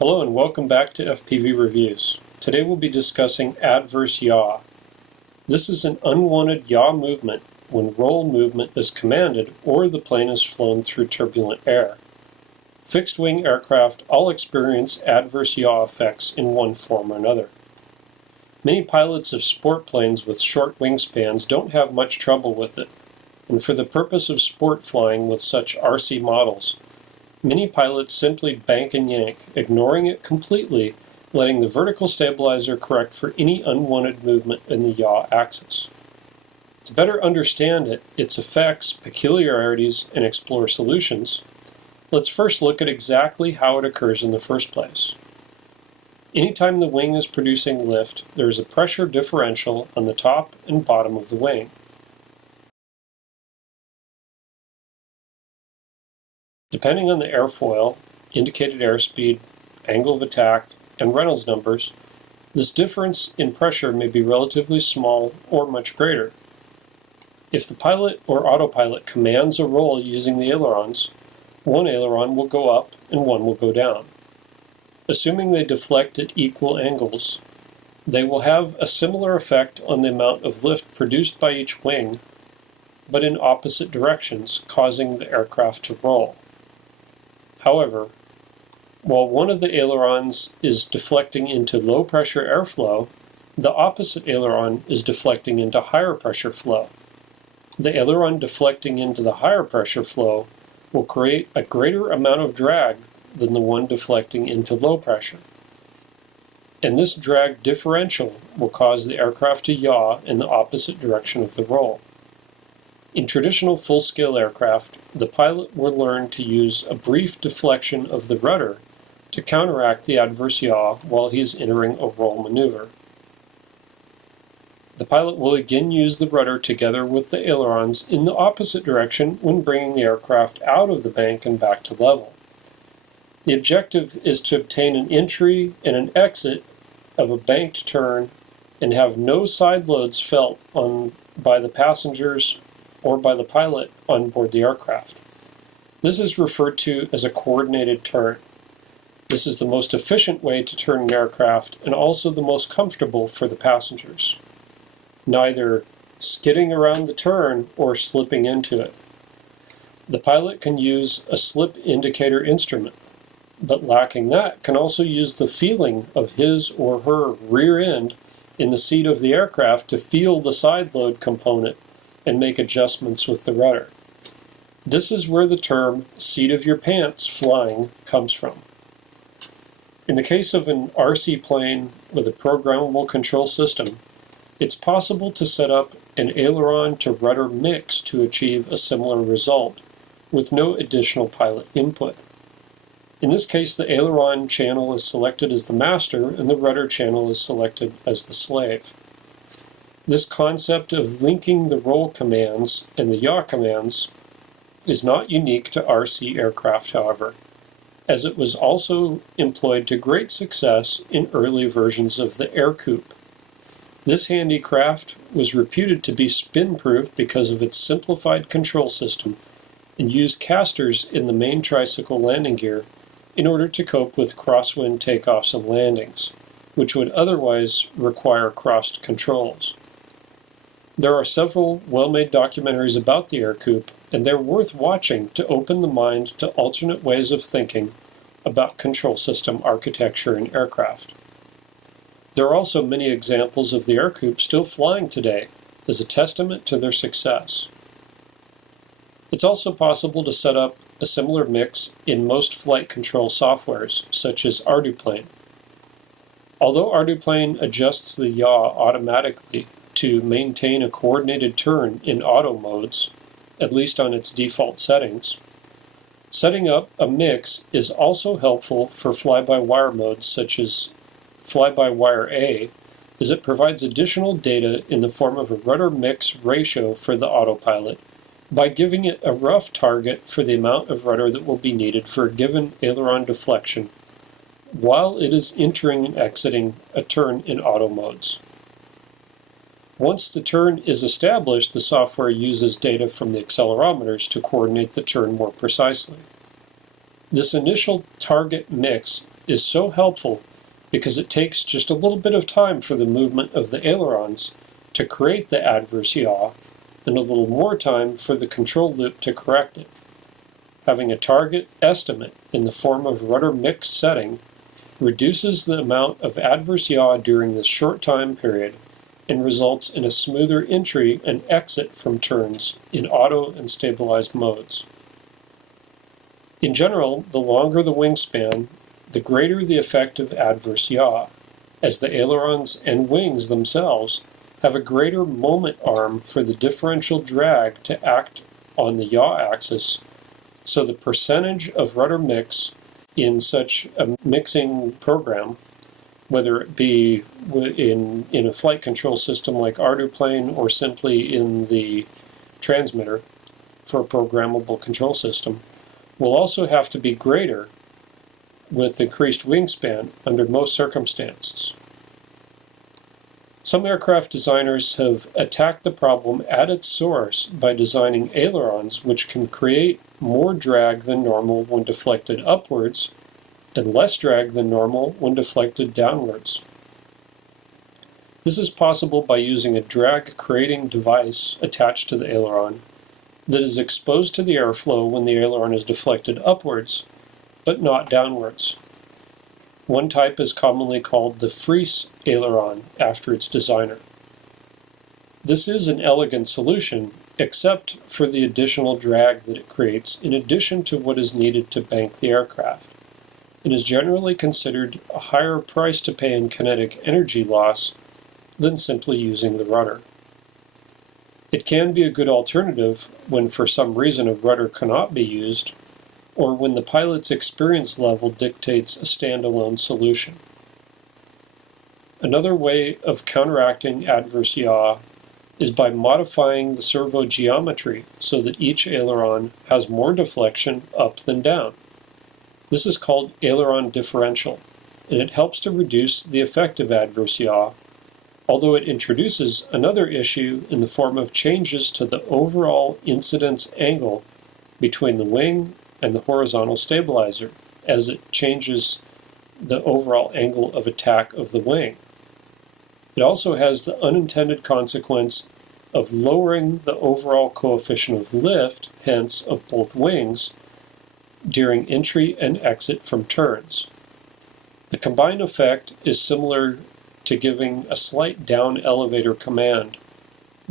Hello and welcome back to FPV Reviews. Today we'll be discussing adverse yaw. This is an unwanted yaw movement when roll movement is commanded or the plane is flown through turbulent air. Fixed-wing aircraft all experience adverse yaw effects in one form or another. Many pilots of sport planes with short wingspans don't have much trouble with it, and for the purpose of sport flying with such RC models, many pilots simply bank and yank, ignoring it completely, letting the vertical stabilizer correct for any unwanted movement in the yaw axis. To better understand it, its effects, peculiarities, and explore solutions, let's first look at exactly how it occurs in the first place. Anytime the wing is producing lift, there is a pressure differential on the top and bottom of the wing. Depending on the airfoil, indicated airspeed, angle of attack, and Reynolds numbers, this difference in pressure may be relatively small or much greater. If the pilot or autopilot commands a roll using the ailerons, one aileron will go up and one will go down. Assuming they deflect at equal angles, they will have a similar effect on the amount of lift produced by each wing, but in opposite directions, causing the aircraft to roll. However, while one of the ailerons is deflecting into low-pressure airflow, the opposite aileron is deflecting into higher-pressure flow. The aileron deflecting into the higher-pressure flow will create a greater amount of drag than the one deflecting into low pressure. And this drag differential will cause the aircraft to yaw in the opposite direction of the roll. In traditional full-scale aircraft, the pilot will learn to use a brief deflection of the rudder to counteract the adverse yaw while he is entering a roll maneuver. The pilot will again use the rudder together with the ailerons in the opposite direction when bringing the aircraft out of the bank and back to level. The objective is to obtain an entry and an exit of a banked turn and have no side loads felt by the passengers or by the pilot on board the aircraft. This is referred to as a coordinated turn. This is the most efficient way to turn an aircraft and also the most comfortable for the passengers, neither skidding around the turn or slipping into it. The pilot can use a slip indicator instrument, but lacking that can also use the feeling of his or her rear end in the seat of the aircraft to feel the side load component and make adjustments with the rudder. This is where the term seat of your pants flying comes from. In the case of an RC plane with a programmable control system, it's possible to set up an aileron to rudder mix to achieve a similar result with no additional pilot input. In this case, the aileron channel is selected as the master and the rudder channel is selected as the slave. This concept of linking the roll commands and the yaw commands is not unique to RC aircraft, however, as it was also employed to great success in early versions of the air coupe. This handicraft was reputed to be spin-proof because of its simplified control system and used casters in the main tricycle landing gear in order to cope with crosswind takeoffs and landings, which would otherwise require crossed controls. There are several well-made documentaries about the air coupe, and they're worth watching to open the mind to alternate ways of thinking about control system architecture in aircraft. There are also many examples of the air coupe still flying today as a testament to their success. It's also possible to set up a similar mix in most flight control softwares, such as Arduplane. Although Arduplane adjusts the yaw automatically to maintain a coordinated turn in auto modes, at least on its default settings, setting up a mix is also helpful for fly-by-wire modes such as fly-by-wire A, as it provides additional data in the form of a rudder mix ratio for the autopilot by giving it a rough target for the amount of rudder that will be needed for a given aileron deflection while it is entering and exiting a turn in auto modes. Once the turn is established, the software uses data from the accelerometers to coordinate the turn more precisely. This initial target mix is so helpful because it takes just a little bit of time for the movement of the ailerons to create the adverse yaw, and a little more time for the control loop to correct it. Having a target estimate in the form of rudder mix setting reduces the amount of adverse yaw during this short time period and results in a smoother entry and exit from turns in auto and stabilized modes. In general, the longer the wingspan, the greater the effect of adverse yaw, as the ailerons and wings themselves have a greater moment arm for the differential drag to act on the yaw axis, so the percentage of rudder mix in such a mixing program, whether it be in a flight control system like Arduplane or simply in the transmitter for a programmable control system, will also have to be greater with increased wingspan under most circumstances. Some aircraft designers have attacked the problem at its source by designing ailerons which can create more drag than normal when deflected upwards and less drag than normal when deflected downwards. This is possible by using a drag-creating device attached to the aileron that is exposed to the airflow when the aileron is deflected upwards, but not downwards. One type is commonly called the Fries aileron after its designer. This is an elegant solution, except for the additional drag that it creates in addition to what is needed to bank the aircraft, and is generally considered a higher price to pay in kinetic energy loss than simply using the rudder. It can be a good alternative when for some reason a rudder cannot be used, or when the pilot's experience level dictates a standalone solution. Another way of counteracting adverse yaw is by modifying the servo geometry so that each aileron has more deflection up than down. This is called aileron differential, and it helps to reduce the effect of adverse yaw, although it introduces another issue in the form of changes to the overall incidence angle between the wing and the horizontal stabilizer, as it changes the overall angle of attack of the wing. It also has the unintended consequence of lowering the overall coefficient of lift, hence of both wings, during entry and exit from turns. The combined effect is similar to giving a slight down elevator command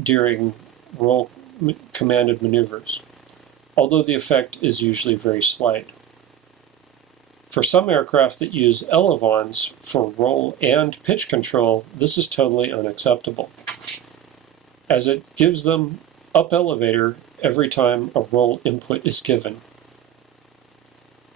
during roll commanded maneuvers, although the effect is usually very slight. For some aircraft that use elevons for roll and pitch control, this is totally unacceptable, as it gives them up elevator every time a roll input is given.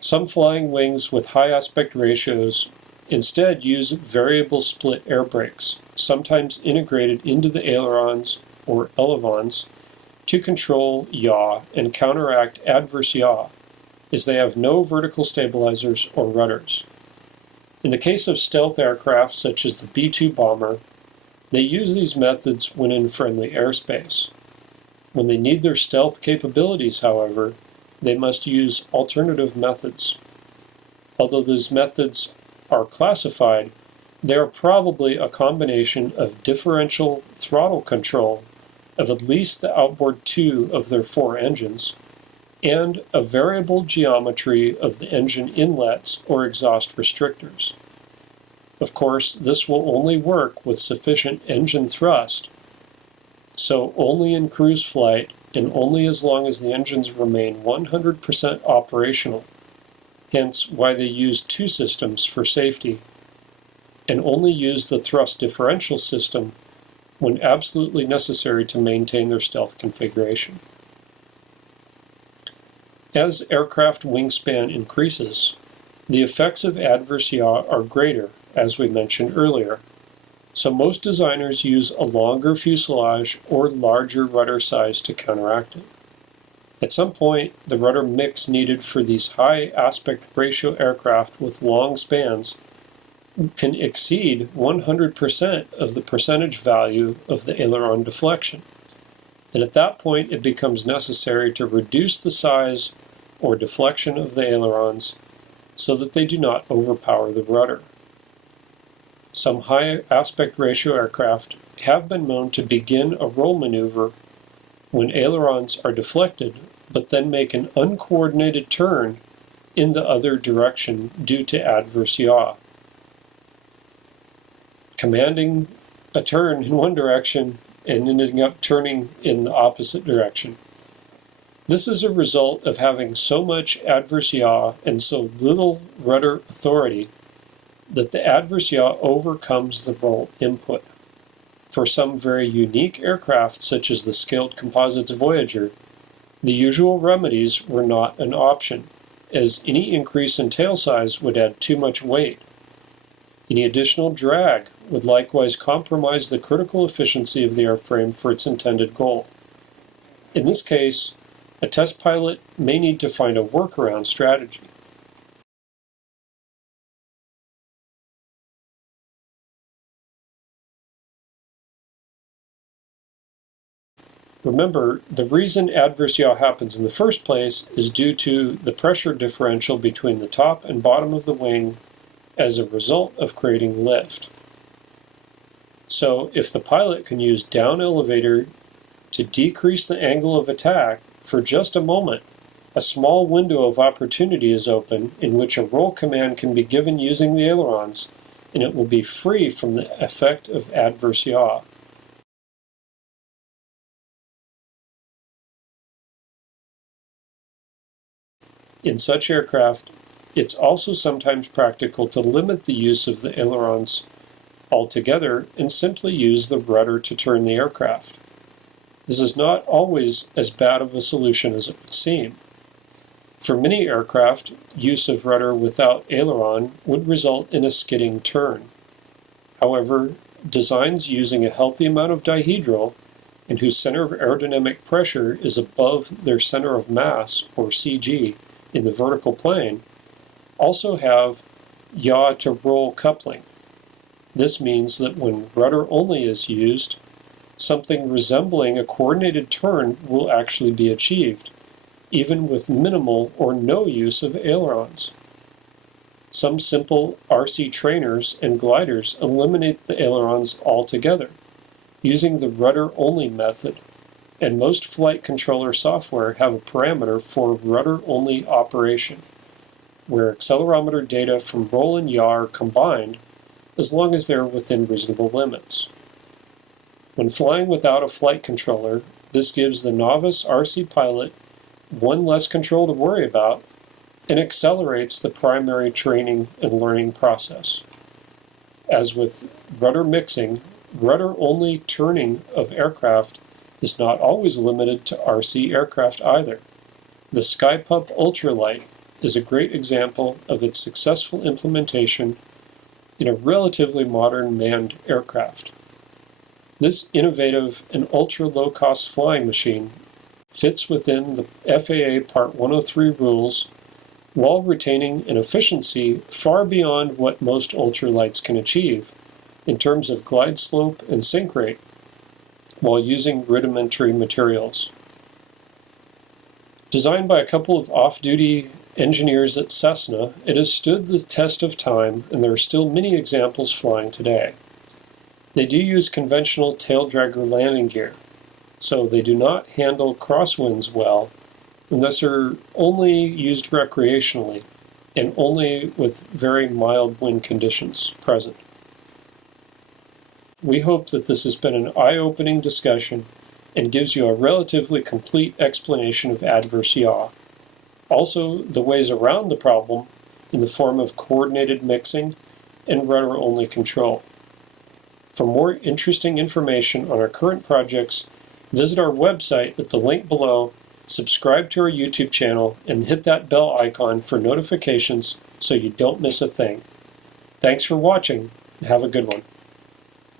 Some flying wings with high aspect ratios instead use variable split air brakes, sometimes integrated into the ailerons or elevons, to control yaw and counteract adverse yaw, as they have no vertical stabilizers or rudders. In the case of stealth aircraft such as the B-2 bomber, they use these methods when in friendly airspace. When they need their stealth capabilities, however, they must use alternative methods. Although these methods are classified, they are probably a combination of differential throttle control of at least the outboard 2 of their 4 engines, and a variable geometry of the engine inlets or exhaust restrictors. Of course, this will only work with sufficient engine thrust, so only in cruise flight and only as long as the engines remain 100% operational, hence why they use 2 systems for safety, and only use the thrust differential system when absolutely necessary to maintain their stealth configuration. As aircraft wingspan increases, the effects of adverse yaw are greater, as we mentioned earlier, so most designers use a longer fuselage or larger rudder size to counteract it. At some point, the rudder mix needed for these high aspect ratio aircraft with long spans can exceed 100% of the percentage value of the aileron deflection. And at that point, it becomes necessary to reduce the size or deflection of the ailerons so that they do not overpower the rudder. Some high aspect ratio aircraft have been known to begin a roll maneuver when ailerons are deflected, but then make an uncoordinated turn in the other direction due to adverse yaw, commanding a turn in one direction and ending up turning in the opposite direction. This is a result of having so much adverse yaw and so little rudder authority that the adverse yaw overcomes the roll input. For some very unique aircraft, such as the Scaled Composites Voyager, the usual remedies were not an option, as any increase in tail size would add too much weight. Any additional drag would likewise compromise the critical efficiency of the airframe for its intended goal. In this case, a test pilot may need to find a workaround strategy. Remember, the reason adverse yaw happens in the first place is due to the pressure differential between the top and bottom of the wing as a result of creating lift. So, if the pilot can use down elevator to decrease the angle of attack for just a moment, a small window of opportunity is open in which a roll command can be given using the ailerons, and it will be free from the effect of adverse yaw. In such aircraft, it's also sometimes practical to limit the use of the ailerons altogether and simply use the rudder to turn the aircraft. This is not always as bad of a solution as it would seem. For many aircraft, use of rudder without aileron would result in a skidding turn. However, designs using a healthy amount of dihedral and whose center of aerodynamic pressure is above their center of mass, or CG, in the vertical plane, also have yaw to roll coupling. This means that when rudder only is used, something resembling a coordinated turn will actually be achieved, even with minimal or no use of ailerons. Some simple RC trainers and gliders eliminate the ailerons altogether, using the rudder-only method, and most flight controller software have a parameter for rudder-only operation, where accelerometer data from roll and yaw are combined as long as they are within reasonable limits. When flying without a flight controller, this gives the novice RC pilot one less control to worry about and accelerates the primary training and learning process. As with rudder mixing, rudder-only turning of aircraft is not always limited to RC aircraft either. The SkyPup Ultralight is a great example of its successful implementation in a relatively modern manned aircraft. This innovative and ultra-low-cost flying machine fits within the FAA Part 103 rules while retaining an efficiency far beyond what most ultralights can achieve in terms of glide slope and sink rate, while using rudimentary materials. Designed by a couple of off-duty engineers at Cessna, it has stood the test of time, and there are still many examples flying today. They do use conventional tail dragger landing gear, so they do not handle crosswinds well, and thus are only used recreationally, and only with very mild wind conditions present. We hope that this has been an eye-opening discussion and gives you a relatively complete explanation of adverse yaw. Also, the ways around the problem in the form of coordinated mixing and rudder-only control. For more interesting information on our current projects, visit our website at the link below, subscribe to our YouTube channel, and hit that bell icon for notifications so you don't miss a thing. Thanks for watching, and have a good one.